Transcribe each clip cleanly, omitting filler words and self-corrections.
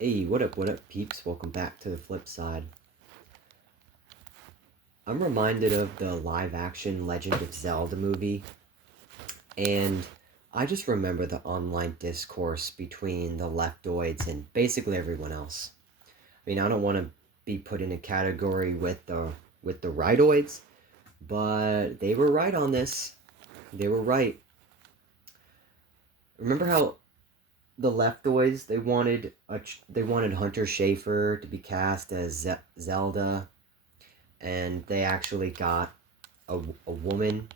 Hey, what up, peeps? Welcome back to the flip side. I'm reminded of the live action Legend of Zelda movie, and I just remember the online discourse between the leftoids and basically everyone else. I mean, I don't want to be put in a category with the rightoids, but they were right on this. They were right. Remember how the leftoids they wanted Hunter Shafer to be cast as Zelda, and they actually got a woman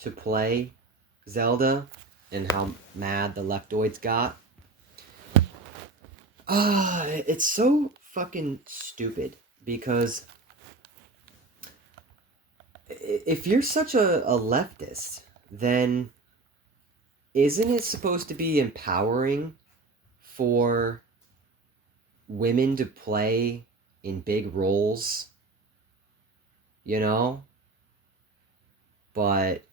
to play Zelda, and how mad the leftoids got. It's so fucking stupid because if you're such a leftist, then isn't it supposed to be empowering for women to play in big roles, you know? But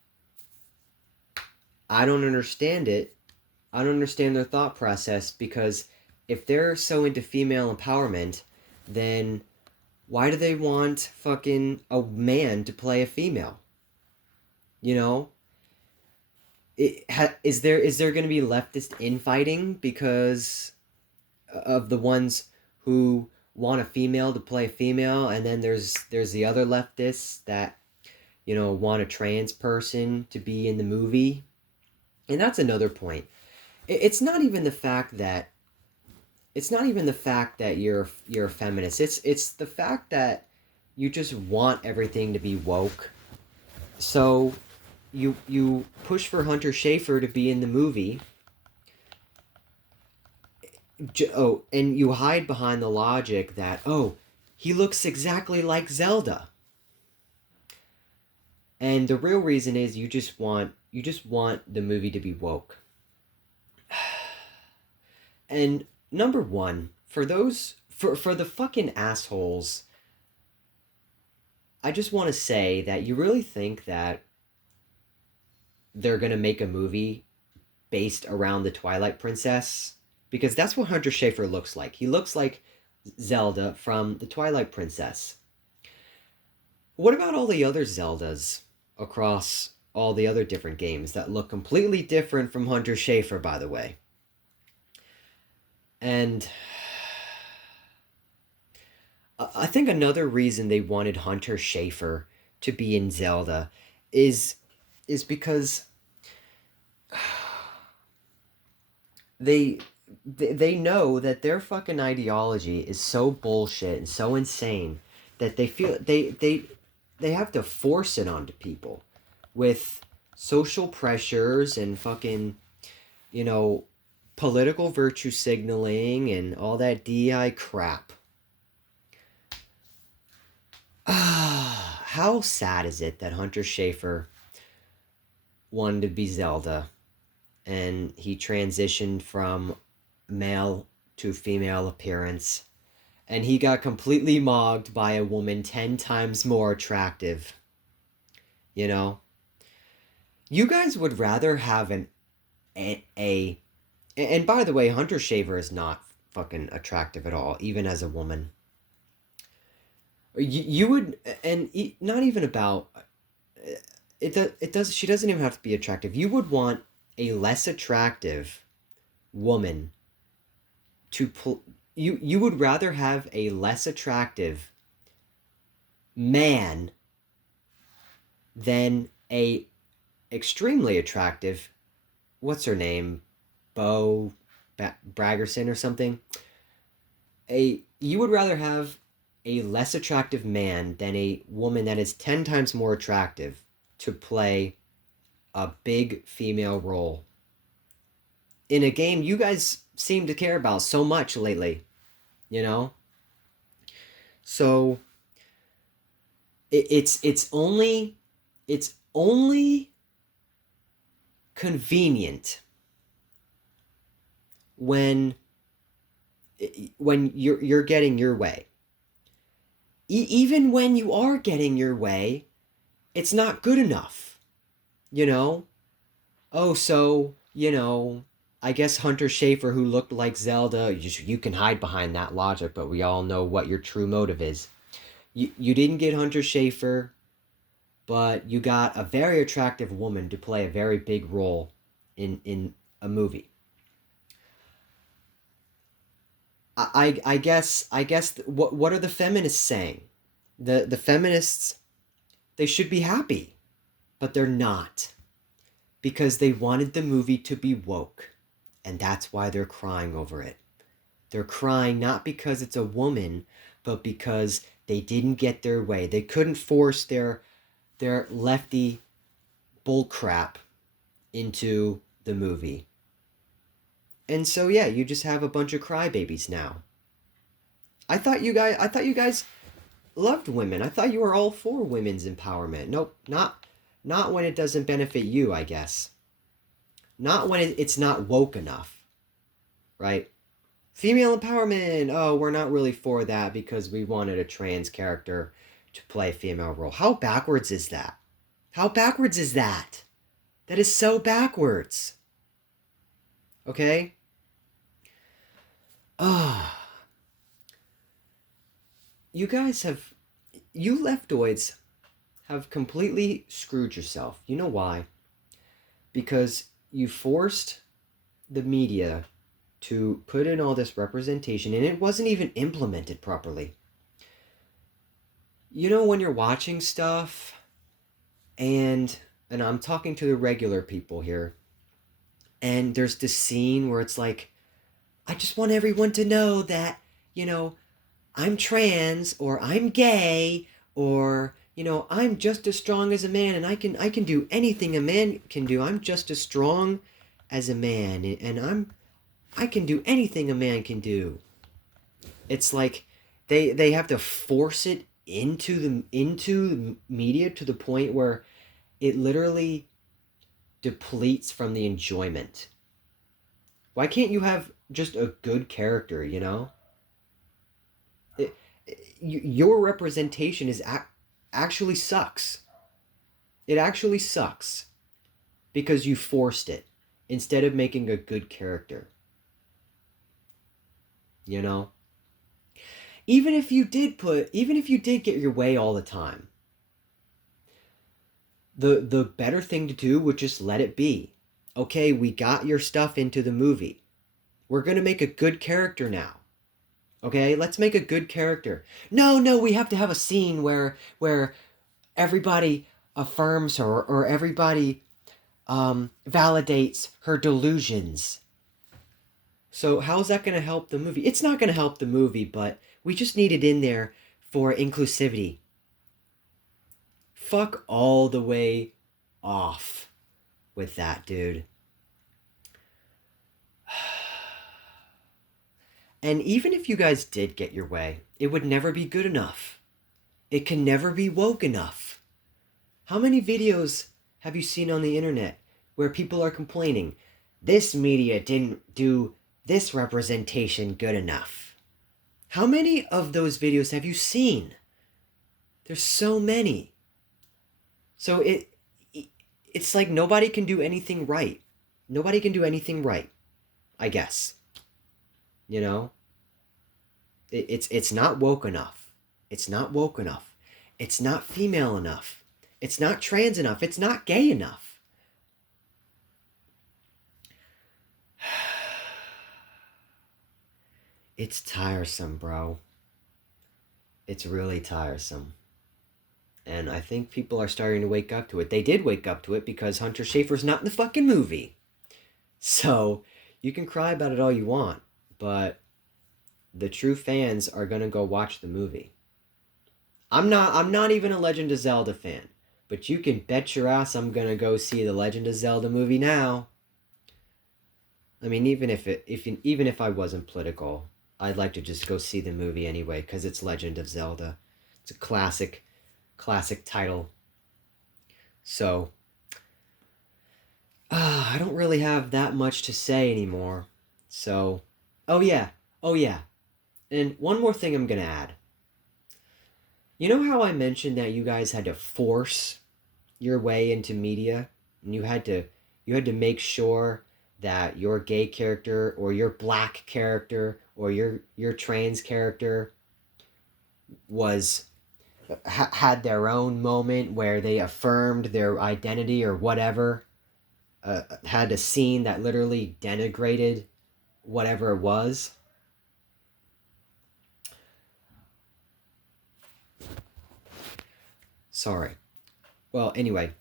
I don't understand it. I don't understand their thought process because if they're so into female empowerment, then why do they want fucking a man to play a female? You know, is there going to be leftist infighting because of the ones who want a female to play a female, and then there's the other leftists that want a trans person to be in the movie, and that's another point. It's not even the fact that you're a feminist. It's the fact that you just want everything to be woke. So you push for Hunter Shafer to be in the movie. Oh, and you hide behind the logic that he looks exactly like Zelda. And the real reason is you just want the movie to be woke. And number one, for the fucking assholes, I just want to say that you really think that they're going to make a movie based around the Twilight Princess? Because that's what Hunter Schafer looks like. He looks like Zelda from the Twilight Princess. What about all the other Zeldas across all the other different games that look completely different from Hunter Schafer, by the way? And I think another reason they wanted Hunter Schafer to be in Zelda is because they they know that their fucking ideology is so bullshit and so insane that they feel they have to force it onto people with social pressures and fucking you know political virtue signaling and all that DI crap. How sad is it that Hunter Schafer wanted to be Zelda and he transitioned from male to female appearance, and he got completely mogged by a woman 10 times more attractive. You know? You guys would rather have a and by the way, Hunter Shaver is not fucking attractive at all, even as a woman. You would, and not even about it does she doesn't even have to be attractive. You would want a less attractive woman you would rather have a less attractive man than a extremely attractive, what's her name, Bo Braggerson or something. A You would rather have a less attractive man than a woman that is 10 times more attractive to play a big female role in a game you guys seem to care about so much lately, you know? So it's only convenient when you're getting your way. Even when you are getting your way, it's not good enough, you know? Oh, so, I guess Hunter Schafer, who looked like Zelda, you can hide behind that logic, but we all know what your true motive is. You didn't get Hunter Schafer, but you got a very attractive woman to play a very big role in a movie. I guess what are the feminists saying? The feminists, they should be happy, but they're not, because they wanted the movie to be woke, and that's why they're crying over it. They're crying not because it's a woman, but because they didn't get their way. They couldn't force their lefty bullcrap into the movie. And so yeah, you just have a bunch of crybabies now. I thought you guys loved women. I thought you were all for women's empowerment. Nope, not when it doesn't benefit you, I guess. Not when it's not woke enough, right? Female empowerment. Oh, we're not really for that because we wanted a trans character to play a female role. How backwards is that? How backwards is that? That is so backwards. Okay? Ah, oh, you guys have, you leftoids have completely screwed yourself. You know why? Because you forced the media to put in all this representation and it wasn't even implemented properly. You know, when you're watching stuff and I'm talking to the regular people here, and there's this scene where it's like, I just want everyone to know that, you know, I'm trans or I'm gay or, you know, I'm just as strong as a man and I can do anything a man can do. I'm just as strong as a man and I can do anything a man can do. It's like they have to force it into the media to the point where it literally depletes from the enjoyment. Why can't you have just a good character, you know? It, your representation actually sucks. It actually sucks because you forced it instead of making a good character, you know? Even if you did get your way all the time, the better thing to do would just let it be. Okay, we got your stuff into the movie. We're going to make a good character now. Okay, let's make a good character. No, we have to have a scene where everybody affirms her or everybody validates her delusions. So how's that going to help the movie? It's not going to help the movie, but we just need it in there for inclusivity. Fuck all the way off with that, dude. And even if you guys did get your way, it would never be good enough. It can never be woke enough. How many videos have you seen on the internet where people are complaining, this media didn't do this representation good enough? How many of those videos have you seen? There's so many. So it's like nobody can do anything right. Nobody can do anything right, I guess. You know? It's not woke enough. It's not woke enough. It's not female enough. It's not trans enough. It's not gay enough. It's tiresome, bro. It's really tiresome. And I think people are starting to wake up to it. They did wake up to it because Hunter Schafer's not in the fucking movie. So, you can cry about it all you want, but the true fans are going to go watch the movie. I'm not even a Legend of Zelda fan, but you can bet your ass I'm going to go see the Legend of Zelda movie now. I mean, even if I wasn't political, I'd like to just go see the movie anyway cuz it's Legend of Zelda. It's a classic title. So, I don't really have that much to say anymore. So, oh yeah. Oh yeah. And one more thing I'm going to add. You know how I mentioned that you guys had to force your way into media and you had to make sure that your gay character or your black character or your trans character was had their own moment where they affirmed their identity or whatever, had a scene that literally denigrated whatever it was. Sorry. Well, anyway,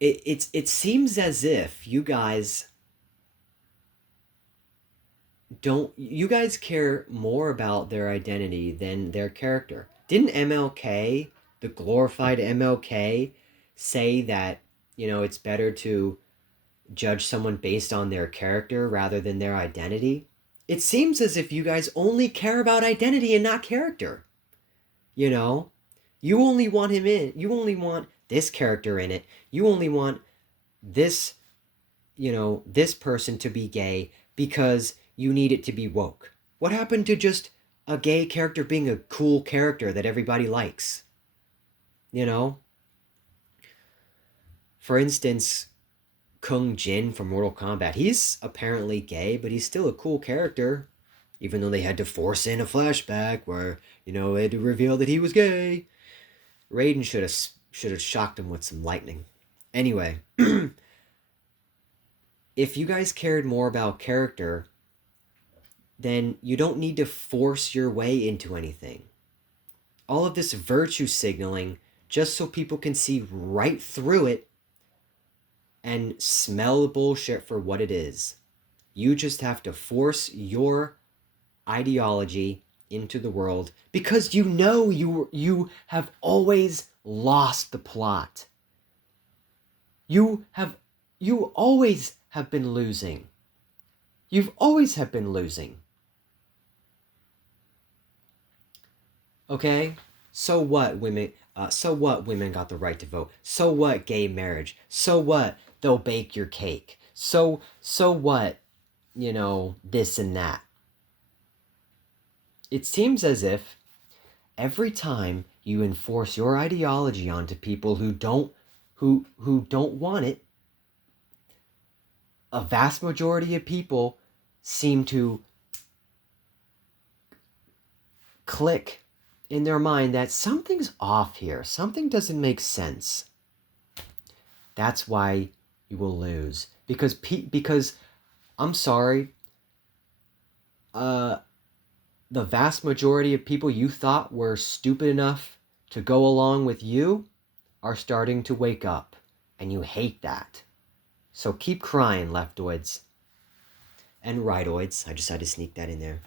it seems as if you guys care more about their identity than their character. Didn't MLK, the glorified MLK, say that, it's better to judge someone based on their character rather than their identity? It seems as if you guys only care about identity and not character. You know? You only want him in. You only want this character in it. You only want this, this person to be gay because you need it to be woke. What happened to just a gay character being a cool character that everybody likes? You know? For instance, Kung Jin from Mortal Kombat. He's apparently gay, but he's still a cool character. Even though they had to force in a flashback where, they had to reveal that he was gay. Raiden should have shocked him with some lightning. Anyway, if you guys cared more about character, then you don't need to force your way into anything. All of this virtue signaling just so people can see right through it and smell the bullshit for what it is. You just have to force your ideology into the world because you have always lost the plot. You always have been losing. You've always have been losing. Okay? So what, women? So what, women got the right to vote? So what, gay marriage? So what, they'll bake your cake? So what, this and that. It seems as if every time you enforce your ideology onto people who don't want it, a vast majority of people seem to click in their mind that something's off here. Something doesn't make sense. That's why you will lose. Because I'm sorry, the vast majority of people you thought were stupid enough to go along with you are starting to wake up. And you hate that. So keep crying, leftoids. And rightoids. I just had to sneak that in there.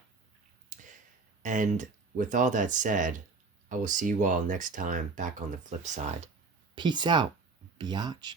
And with all that said, I will see you all next time back on the flip side. Peace out, biatch.